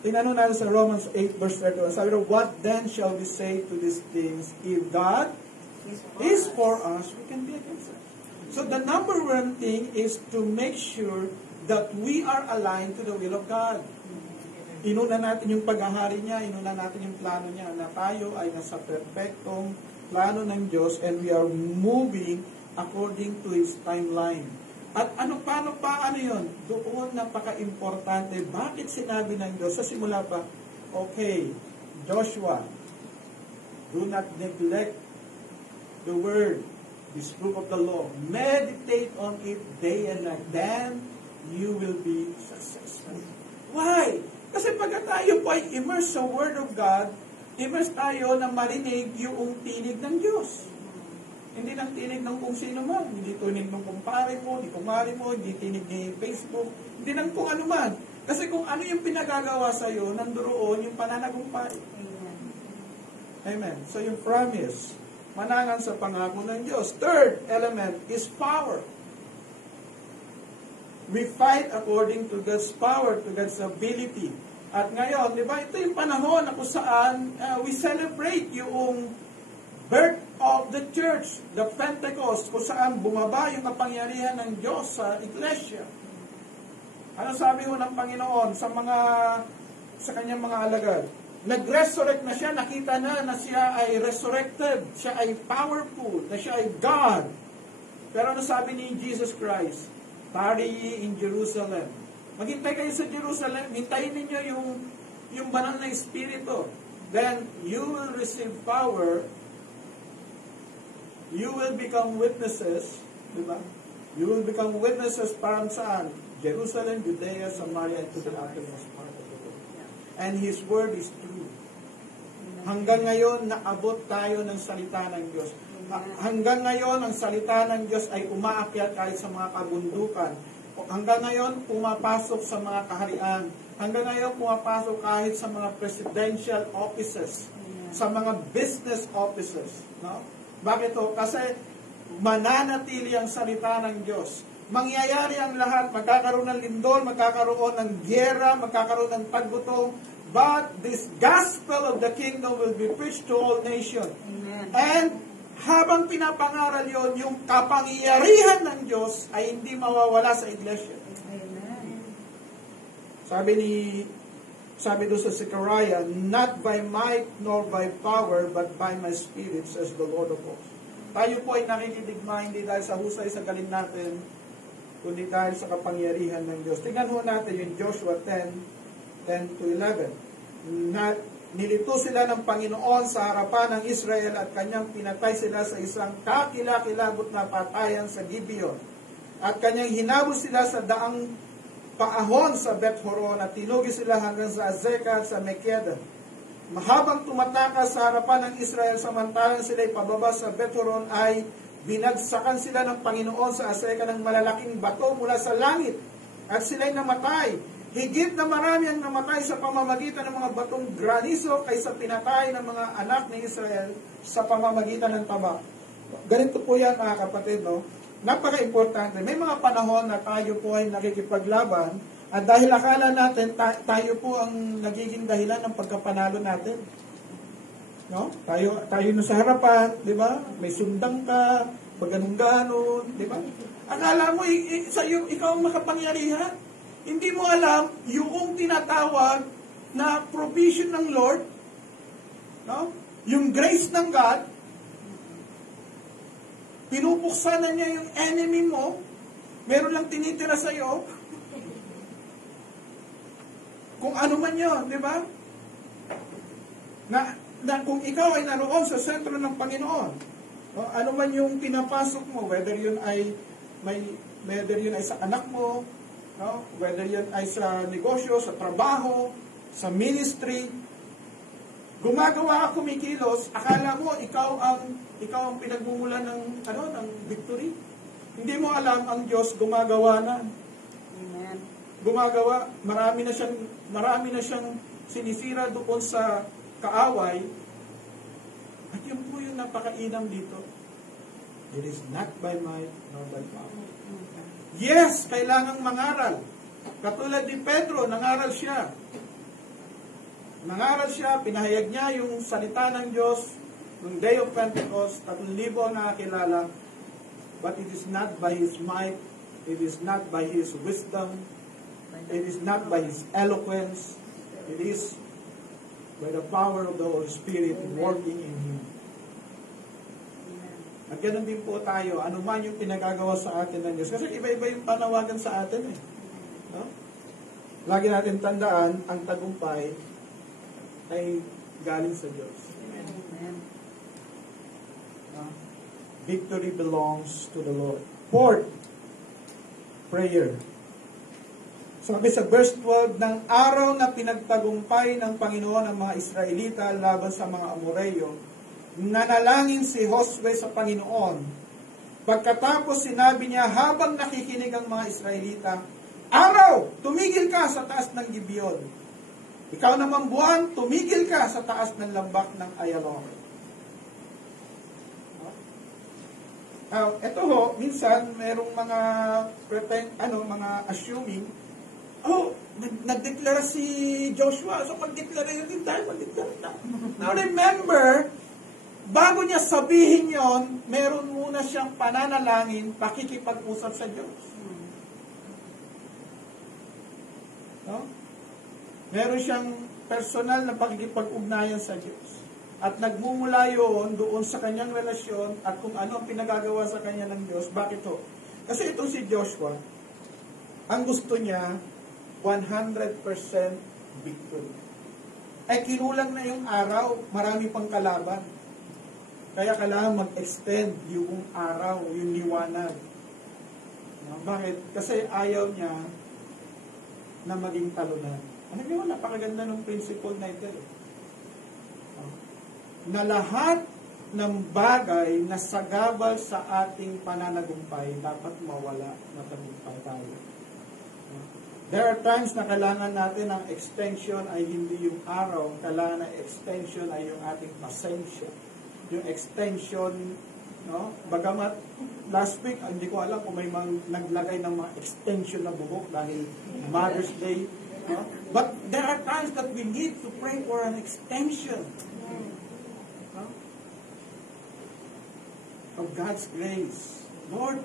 Tingnan natin sa Romans 8 verse 31. Sabi rin, what then shall we say to these things? If God is for us, we can be against us. So the number one thing is to make sure that we are aligned to the will of God. Inuna natin yung paghahari niya, inuna natin yung plano niya, na tayo ay nasa perfectong plano ng Diyos and we are moving according to His timeline. At paano yun? Doon napaka-importante. Bakit sinabi ng Diyos? Sa simula pa, okay, Joshua, do not neglect the word, this book of the law. Meditate on it day and night. Then, you will be successful. Why? Kasi pag tayo po ay immersed sa word of God, immersed tayo na marinig yung tinig ng Diyos. Hindi lang tinig ng kung sino man. Hindi tinig ng kumpare mo, ni kumari mo, hindi tinig ni Facebook. Hindi lang kung ano man. Kasi kung ano yung pinagagawa sa'yo, nandoon yung pananagumpay. Amen. So yung promise, manangan sa pangako ng Diyos. Third element is power. We fight according to God's power, to God's ability. At ngayon, di ba, ito yung panahon na kung saan we celebrate yung birth of the church, the Pentecost, kung saan bumaba yung kapangyarihan ng Diyos sa iglesia. Ano sabi ho ng Panginoon sa kanyang mga alagad? Nag-resurrect na siya, nakita na siya ay resurrected, siya ay powerful, na siya ay God. Pero ano sabi ni Jesus Christ? Tarry ye in Jerusalem. Maghintay kayo sa Jerusalem, hintayin ninyo yung banal na Espiritu. Then, you will receive power, you will become witnesses, di ba? You will become witnesses para saan? Jerusalem, Judea, Samaria, and to the uttermost part of the world. And His word is true. Hanggang ngayon, naabot tayo ng salita ng Diyos. Hanggang ngayon, ang salita ng Diyos ay umaakyat kahit sa mga kabundukan. Hanggang ngayon, pumapasok sa mga kaharian. Hanggang ngayon, pumapasok kahit sa mga presidential offices, sa mga business offices. No? Bakit to? Kasi mananatili ang salita ng Diyos. Mangyayari ang lahat. Magkakaroon ng lindol, magkakaroon ng gyera, magkakaroon ng paggutom. But this gospel of the kingdom will be preached to all nations. And habang pinapangaral yon, yung kapangyarihan ng Diyos ay hindi mawawala sa iglesia. Amen. Sabi doon sa Zechariah, not by might nor by power, but by my spirit, says the Lord of hosts. Tayo po ay nakikidigma, hindi dahil sa husay sa galing natin, kundi dahil sa kapangyarihan ng Diyos. Tingnan ho natin yung Joshua 10 to 11. Nilito sila ng Panginoon sa harapan ng Israel at kanyang pinatay sila sa isang kakilakilabot na patayan sa Gibeon. At kanyang hinabol sila sa daang paahon sa Beth-horon at tinugi sila hanggang sa Azekah at sa Makeda. Mahabang tumatakas sa harapan ng Israel samantalang sila'y pababa sa Beth-horon ay binagsakan sila ng Panginoon sa Azekah ng malalaking bato mula sa langit at sila'y namatay. Higit na marami ang namatay sa pamamagitan ng mga batong granizo kaysa pinatay ng mga anak ni Israel sa pamamagitan ng taba. Ganito po yan mga kapatid, no? Napaka-importante. May mga panahon na tayo po ay nakikipaglaban at dahil akala natin tayo po ang nagiging dahilan ng pagkapanalo natin. No? Tayo na sa harapan, di ba? May sundang ka, pag ganun-ganon, di ba? Akala mo, ikaw ang makapangyarihan. Hindi mo alam yung tinatawag na provision ng Lord, no? Yung grace ng God, pinupuksan na niya yung enemy mo, meron lang tinitira sa iyo, kung ano man yun, di ba? Na kung ikaw ay naroon sa sentro ng Panginoon, no? Ano man yung pinapasok mo, whether yun ay sa anak mo, no? Whether yan ay sa negosyo, sa trabaho, sa ministry, gumagawa ka, kumikilos, akala mo ikaw ang pinagmumulan ng victory. Hindi mo alam ang Diyos gumagawa na. Amen. Gumagawa, marami na siyang sinisira doon sa kaaway. At yun po yung napakainam dito. It is not by might nor by power. Yes, kailangang mangaral. Katulad ni Pedro, nangaral siya. Pinahayag niya yung salita ng Diyos noong Day of Pentecost, 3,000 ang nakakilala. But it is not by his might, it is not by his wisdom, it is not by his eloquence, it is by the power of the Holy Spirit working in him. At ganun din po tayo, ano man yung pinagagawa sa atin ng Diyos. Kasi iba-iba yung panawagan sa atin eh. No? Lagi natin tandaan, ang tagumpay ay galing sa Diyos. Amen. Victory belongs to the Lord. Fourth, prayer. Sabi sa verse 12, ng araw na pinagtagumpay ng Panginoon ang mga Israelita laban sa mga Amoreyo, nanalangin si Josue sa Panginoon. Pagkatapos sinabi niya habang nakikinig ang mga Israelita, araw, tumigil ka sa taas ng Gibeon. Ikaw naman buwan, tumigil ka sa taas ng lambak ng Ayalon. Ito ho, minsan merong mga mga assuming, nagdeklara si Joshua, so magdeklara yun din tayo, magdeklara na. Now remember, bago niya sabihin yon, meron muna siyang pananalangin, pakikipag-usap sa Diyos. No? Meron siyang personal na pakikipag-ugnayan sa Diyos. At nagmumula yun doon sa kanyang relasyon at kung ano ang pinagagawa sa kanya ng Diyos. Bakit to? Kasi itong si Joshua, ang gusto niya, 100% victory. Kinulang na yung araw, marami pang kalaban. Kaya kailangan mag-extend yung araw, yung liwanag. Bakit? Kasi ayaw niya na maging talunan. Ano yun? Napakaganda ng principle na ito. Na lahat ng bagay na sagabal sa ating pananagumpay dapat mawala, matagumpay tayo. There are times na kailangan natin ang extension ay hindi yung araw, kailangan ng extension ay yung ating pasensya. Yung extension, no? Bagamat last week, hindi ko alam kung may naglagay ng mga extension na buhok dahil Mother's Day. No? But there are times that we need to pray for an extension. Of God's grace. Lord,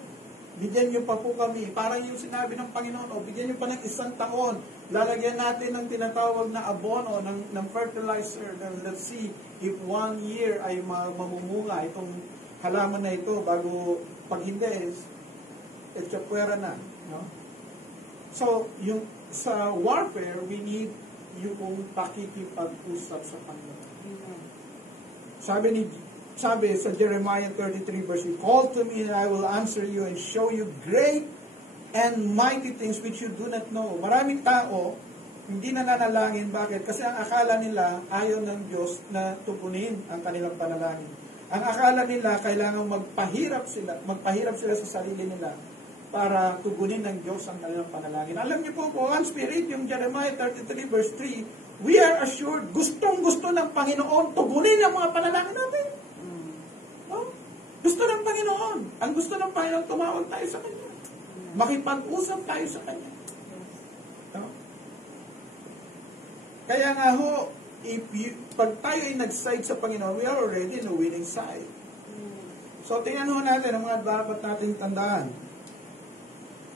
bigyan niyo pa po kami. Parang yung sinabi ng Panginoon, bigyan niyo pa ng 1 taon. Lalagyan natin ng tinatawag na abono, ng fertilizer. Let's see if 1 year ay mamumunga itong halaman na ito bago pag hindi, etchapwera na. No? So, yung sa warfare, we need yung pakikipag-usap sa Panginoon. Sabi sa Jeremiah 33 verse 3, call to me and I will answer you and show you great and mighty things which you do not know. Maraming tao, hindi na nanalangin. Bakit? Kasi ang akala nila, ayaw ng Diyos na tugunin ang kanilang panalangin. Ang akala nila, kailangan magpahirap sila sa sarili nila para tugunin ng Diyos ang kanilang panalangin. Alam niyo po, one spirit, yung Jeremiah 33 verse 3, we are assured, gustong-gusto ng Panginoon tugunin ang mga panalangin natin. Gusto ng Panginoon. Ang gusto ng Panginoon, tumawag tayo sa Kanya. Makipag-usap tayo sa Kanya. No? Kaya nga ho, pag tayo ay nag-side sa Panginoon, we are already in the winning side. So, tingnan ho natin ang mga dapat nating tandaan.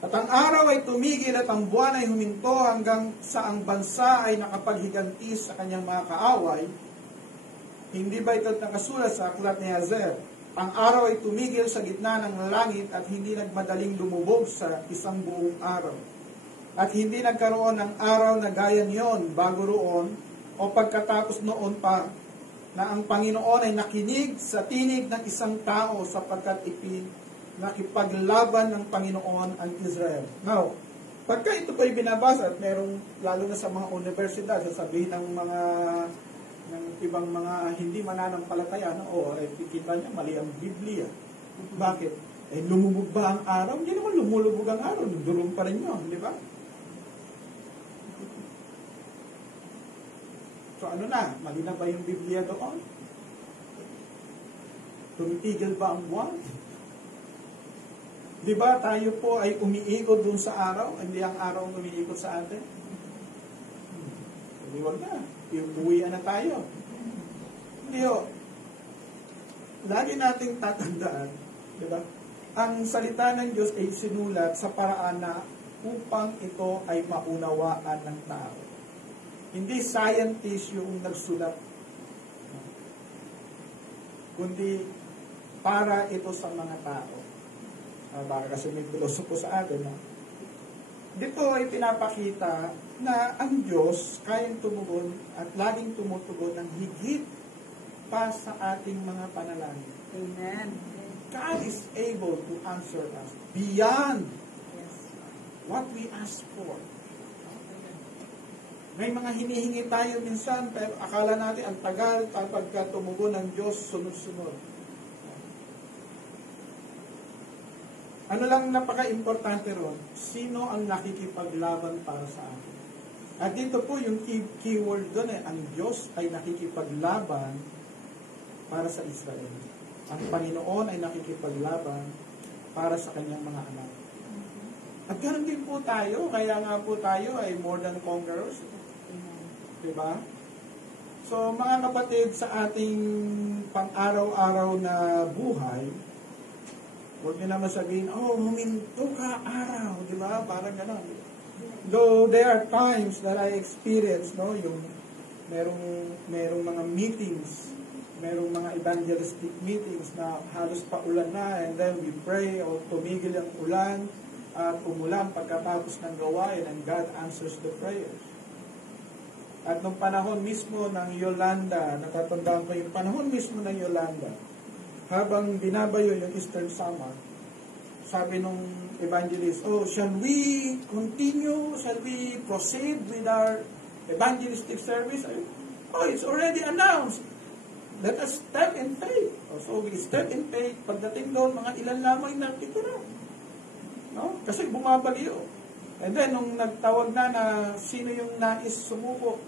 At ang araw ay tumigil at ang buwan ay huminto hanggang sa ang bansa ay nakapaghiganti sa kanyang mga kaaway. Hindi ba ito nakasulat sa aklat ni Hazer? Ang araw ay tumigil sa gitna ng langit at hindi nagmadaling lumubog sa isang buong araw. At hindi nagkaroon ng araw na gaya niyon bago roon o pagkatapos noon pa na ang Panginoon ay nakinig sa tinig ng isang tao sapagkat nakipaglaban ng Panginoon ang Israel. Now, pagka ito pa'y binabasa at merong lalo na sa mga universidad, sasabihin ng mga ng ibang mga hindi mananampalataya na kita niya mali ang Biblia. Bakit? Lumubog ba ang araw? Hindi naman lumulubog ang araw. Durong pa rin yun, di ba? So ano na? Mali na ba yung Biblia doon? Tumitigil ba ang buwan? Di ba tayo po ay umiikot dun sa araw? Hindi ang araw ang umiikot sa atin? Hindi, wag na. Uwian na tayo. Hindi ho. Lagi nating tatandaan, di ba? Ang salita ng Diyos ay sinulat sa paraan na upang ito ay maunawaan ng tao. Hindi scientist yung nagsulat. Kundi para ito sa mga tao. Baka kasi may pilosopo sa atin, no? Dito ay pinapakita na ang Diyos kayang tumugon at laging tumutugon ng higit pa sa ating mga panalangin. Amen. God is able to answer us beyond what we ask for. May mga hinihingi tayo minsan, pero akala natin ang tagal kapag tumugon ng Diyos sunod-sunod. Ano lang napaka-importante ron? Sino ang nakikipaglaban para sa akin? At dito po yung keyword doon ang Diyos ay nakikipaglaban para sa Israel. ang Panginoon ay nakikipaglaban para sa kanyang mga anak. At ganoon din po tayo, kaya nga po tayo ay more than conquerors. Diba? So, mga kapatid, sa ating pang-araw-araw na buhay, huwag nyo naman sabihin, huminto ka araw, di ba? Parang gano'n. Though there are times that I experience, no, yung merong mga meetings, merong mga evangelistic meetings na halos paulan na, and then we pray, o tumigil ang ulan, at umulan pagkatapos ng gawain, and God answers the prayers. At nung panahon mismo ng Yolanda, natatandaan ko yung panahon mismo ng Yolanda, habang binabayo yung Eastern Summer, sabi nung evangelist, shall we continue? Shall we proceed with our evangelistic service? It's already announced. Let us step in faith. So we step in faith. Pagdating doon, mga ilan lamang na titira. No? Kasi bumabagyo. And then, nung nagtawag na sino yung nais sumuko,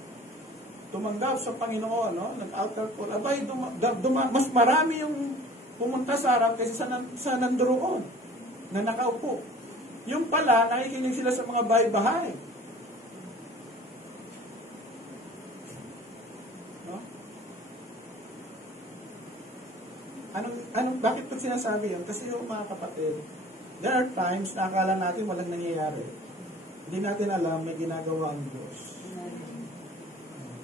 tumanggap sa Panginoon, no? Nag-altar call, mas marami yung pumunta sa harap kaysa sa nandoon na nakaupo. Yung pala, nakikinig sila sa mga bahay-bahay. No? Bakit ko sinasabi yun? Kasi yung mga kapatid, there are times na akala natin walang nangyayari. Hindi natin alam may ginagawa ang Diyos.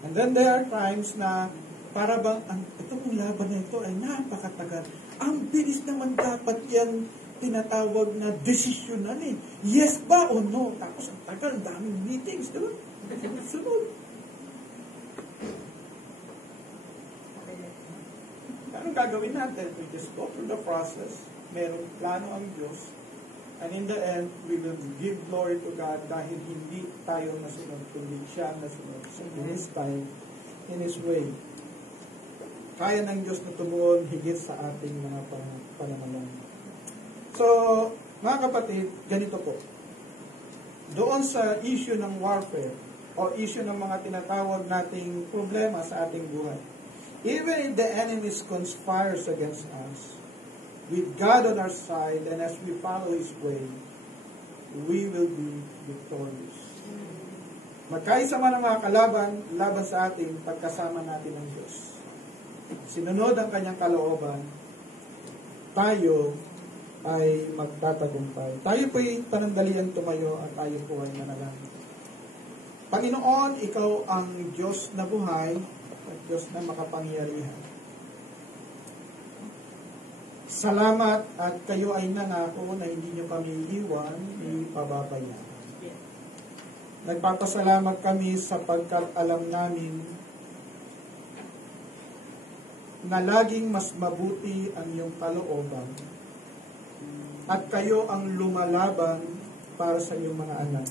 And then there are times na para bang, itong laban na ito ay napakatagal. Ang bilis naman dapat yan tinatawag na desisyonan eh. Yes ba o no? Tapos ang tagal, daming meetings, di ba? Sunod. Anong gagawin natin? We just go through the process. Merong plano ang Diyos. And in the end, we will give glory to God dahil hindi tayo nasunod, kundi siya nasunod. So in His time, in His way. Kaya ng Diyos na tumuon higit sa ating mga pananampalataya. So, mga kapatid, ganito po. Doon sa issue ng warfare, o issue ng mga tinatawag nating problema sa ating buhay, even if the enemy conspires against us, with God on our side, and as we follow His way, we will be victorious. Magkaisa man ang mga laban sa atin, pagkasama natin ng Diyos. Sinunod ang Kanyang kalooban, tayo ay magtatagumpay. Tayo po'y panandalian tumayo at tayo po ay manalangin. Panginoon, Ikaw ang Diyos na buhay at Diyos na makapangyarihan. Salamat at kayo ay nangako na hindi nyo kami iiwan, ipababayaan. Nagpapasalamat kami sapagkat alam namin na laging mas mabuti ang iyong kalooban at kayo ang lumalaban para sa iyong mga anak.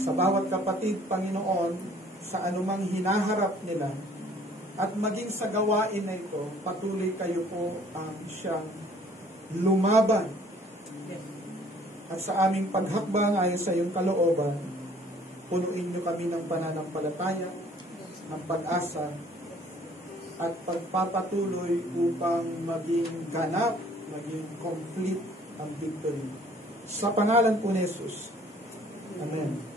Sa bawat kapatid, Panginoon, sa anumang hinaharap nila, at maging sa gawain na ito, patuloy kayo po ang siyang lumaban. At sa aming paghakbang ayon sa iyong kalooban, punuin niyo kami ng pananampalataya, ng pag-asa, at pagpapatuloy upang maging ganap, maging complete ang victory. Sa pangalan po ni Jesus. Amen.